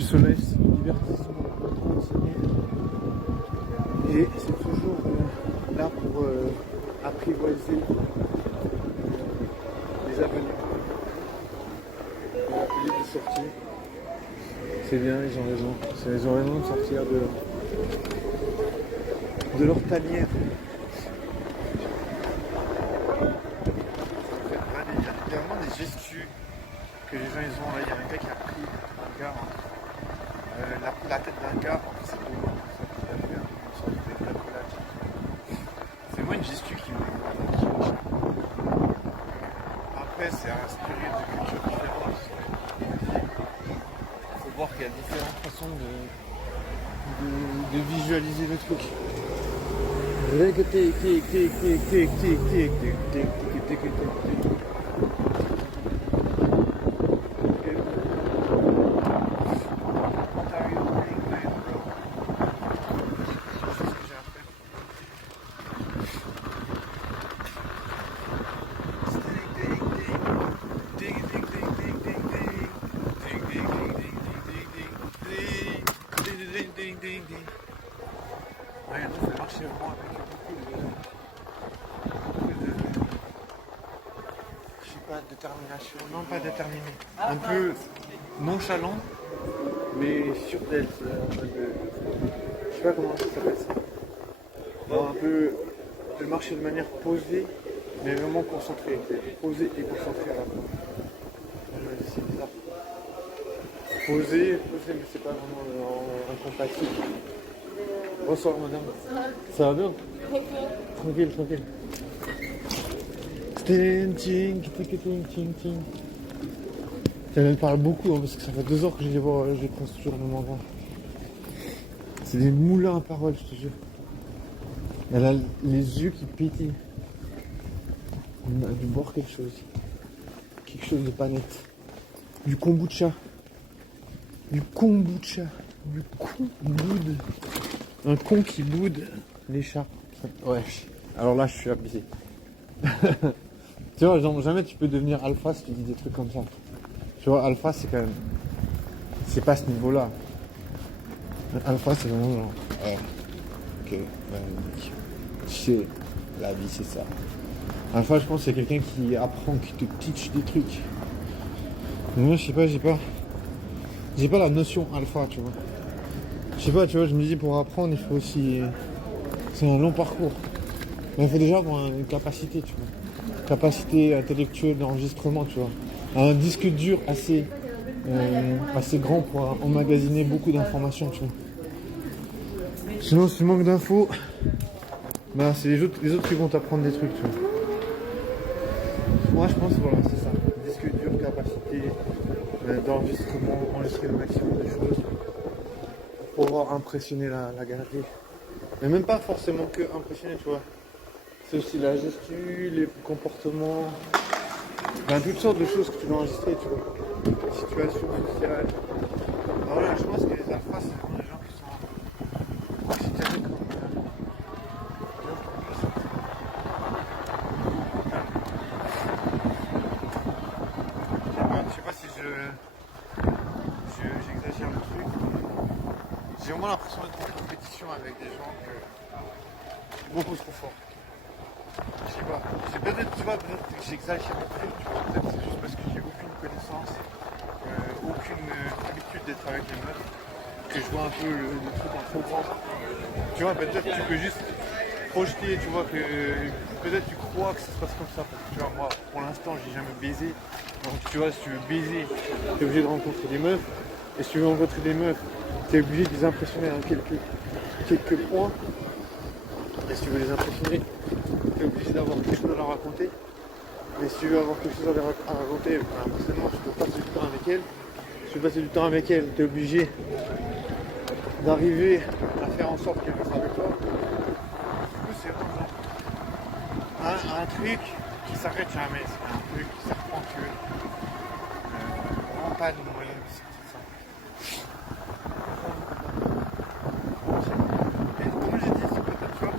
du soleil, c'est du divertissement pour continuer. Et c'est toujours là pour apprivoiser les avenues. L'atelier de sortie. C'est bien, ils ont raison. Ils ont raison de sortir de leur tanière. Il y a vraiment des gestus que les gens ils ont. Là, il y a un gars qui a pris un gars, la tête d'un gars entre ses deux mains. Ça, il a fait une sorte de bricolage. C'est moi une gestu qui me Après, c'est inspiré de cultures différentes. Il faut voir qu'il y a différentes façons de visualiser le truc. Ouais, non, ça marche vraiment avec beaucoup de, je sais pas, détermination, non pas déterminé, un peu nonchalant, mais sûr d'elle, je sais pas comment ça s'appelle ça. Non, un peu, de marcher de manière posée, mais vraiment concentrée, posée et concentrée à la fois. C'est bizarre. Posé, mais c'est pas vraiment incompatible. Bonsoir madame. Ça va bien? Tranquille, tranquille. Elle me parle beaucoup parce que ça fait 2 heures que je les croise toujours au même endroit. C'est des moulins à paroles, je te jure. Elle a les yeux qui pétillent. Elle a dû boire quelque chose. Quelque chose de pas net. Du kombucha. Du kombucha. Du con boude. Un con qui boude les chats. Ouais. Alors là, je suis abusé. Tu vois, genre, jamais tu peux devenir alpha si tu dis des trucs comme ça. Tu vois, alpha, c'est quand même... C'est pas ce niveau-là. Alpha, c'est vraiment genre... Ouais. Ok, magnifique. Tu sais, la vie, c'est ça. Alpha, je pense, c'est quelqu'un qui apprend, qui te teach des trucs. Mais moi, je sais pas, j'ai pas la notion alpha, tu vois. Je sais pas, tu vois, je me dis pour apprendre, il faut aussi... C'est un long parcours. Mais il faut déjà avoir une capacité, tu vois. Capacité intellectuelle d'enregistrement, tu vois. Un disque dur assez grand pour emmagasiner beaucoup d'informations, tu vois. Sinon, si tu manques d'infos, bah, c'est les autres qui vont t'apprendre des trucs, tu vois. Moi, je pense, voilà, c'est ça. Disque dur, capacité d'enregistrement, enregistrer le maximum de choses pour pouvoir impressionner la galerie. Mais même pas forcément que impressionner, tu vois. C'est aussi la gestu, les comportements, ben, toutes sortes de choses que tu dois enregistrer, tu vois. Les situations sociales. Alors voilà, je pense que les alphas, c'est vraiment des gens qui sont considérés comme... Je sais pas si j'exagère le truc. J'ai vraiment l'impression d'être en compétition avec des gens beaucoup trop forts. Je sais pas. Peut-être que j'exagère le truc, tu vois. Peut-être que c'est juste parce que j'ai aucune connaissance, aucune habitude d'être avec les meufs, que je vois un peu le truc en trop grand. Tu vois, peut-être que tu peux juste projeter, tu vois, que peut-être tu crois que ça se passe comme ça. Parce que tu vois, moi, pour l'instant, j'ai jamais baisé. Donc tu vois, si tu veux baiser, tu es obligé de rencontrer des meufs. Et si tu veux rencontrer des meufs, tu es obligé de les impressionner à quelques points. Et si tu veux les impressionner, tu es obligé d'avoir quelque chose à leur raconter. Mais si tu veux avoir quelque chose à raconter, ben, forcément, tu dois passer du temps avec elles. Si tu veux passer du temps avec elles, tu es obligé d'arriver à faire en sorte qu'elles fassent avec toi. Du coup, c'est vraiment un truc qui s'arrête jamais. C'est un truc qui s'apprend que vraiment pas de moyen de sortir ça. Et comme j'ai dit, c'est peut-être, tu vois,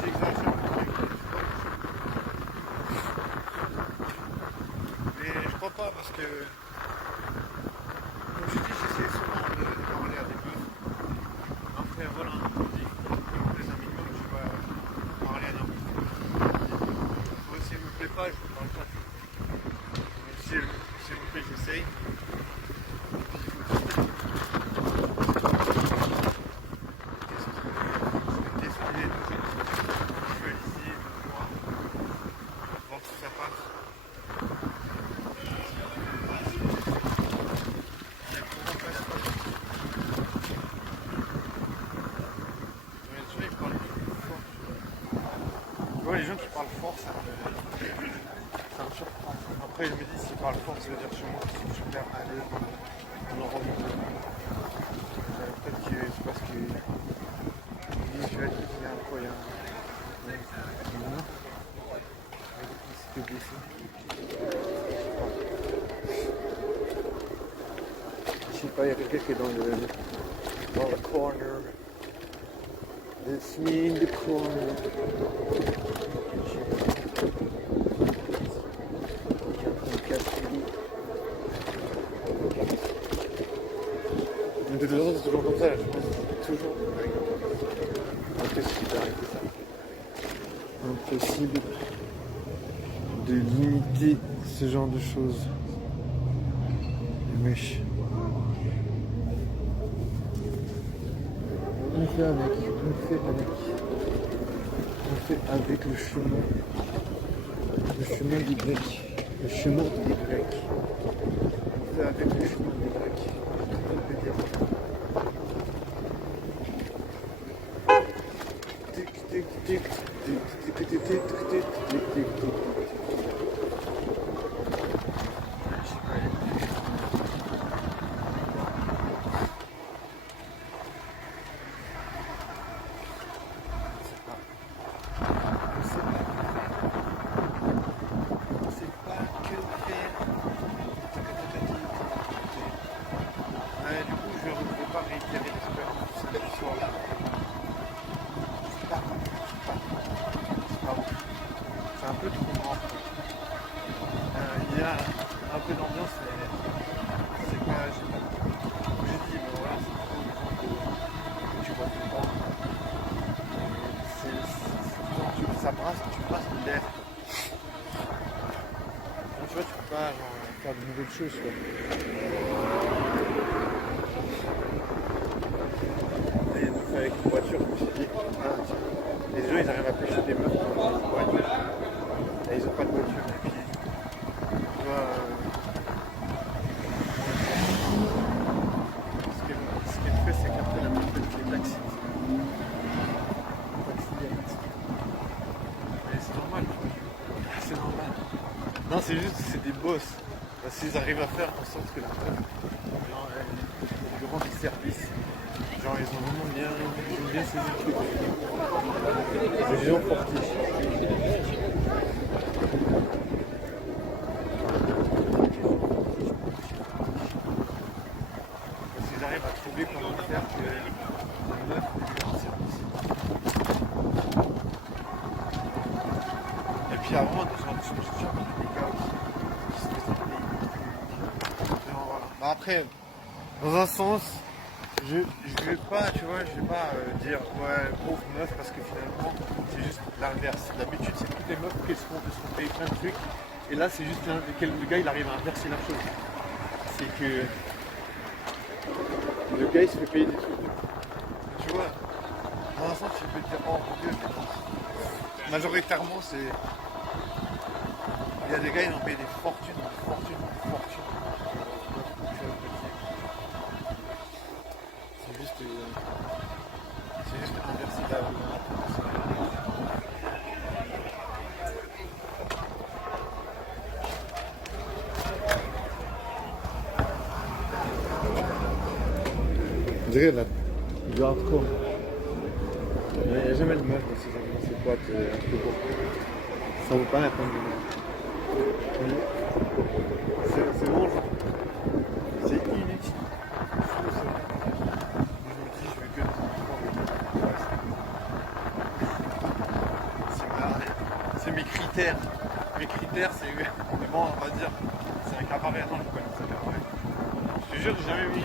j'exagère le truc. Mais je crois pas parce que, comme je dis, j'essaie souvent les gens qui parlent fort, ça me surprend. Après, je me dis, s'ils parlent fort, ça veut dire sûrement qu'ils sont super à l'aise dans leur environnement. Peut-être que c'est parce que visuel, il y a quoi, il y a je sais pas, il y a quelqu'un qui est dans le corner. It's me in the corner. Mais de toute façon, c'est toujours comme ça, je pense. Toujours. Impossible d'arrêter ça. Impossible de limiter ce genre de choses. Mais on fait avec le chemin des Grecs. Le chemin des Grecs. On fait avec le chemin des Grecs. Tic tic tic tic tic tic tic tic tic tic. C'est un peu trop grand. Il y a un peu d'ambiance, mais c'est pas. Comme j'ai dit, ben voilà, c'est trop les gens que tu vois tout le temps. Ça brasse, tu passes de l'air. Tu vois, tu peux pas genre, faire de nouvelles choses. Quoi. Et donc avec une voiture, je me suis dit, ah, tiens, les gens ils arrivent à pêcher des meufs dans une voiture. Là, ils ont pas de voiture. Et puis, tu vois, ce qu'elle fait, c'est qu'après la meuf elle fait des taxis. Mais c'est normal, c'est normal. Non, c'est juste que c'est des boss. Parce qu'ils arrivent à faire en sorte que la meuf, genre, elle lui rend des services. Genre, ils ont vraiment bien saisi le truc. Les gens fortiches. Parce qu'ils arrivent à trouver comment faire que la meuf lui rend service. Et puis avant, dans ce genre de structure, il y a des gars qui se faisaient payer. Voilà. Bah après, dans un sens, je vais pas, tu vois, je vais pas dire ouais pauvre meuf parce que finalement c'est juste l'inverse. D'habitude c'est toutes les meufs qui se font payer plein de trucs et là c'est juste le gars il arrive à inverser la chose. C'est que le gars il se fait payer des trucs. Tu vois, dans un sens tu peux te dire oh mon dieu, majoritairement c'est. Il y a des gars ils ont payé des fortunes. C'est juste inversé là. On dirait là, du hardcore. Il n'y a jamais de meuf dans ces boîtes un peu courtes. Ça vaut pas la peine de c'est bon, genre. C'est inutile. C'est mes critères. Mes critères, c'est. Mais bon, on va dire. C'est un cabaret. Attends, je connais ça cabaret. Je te jure, j'ai jamais vu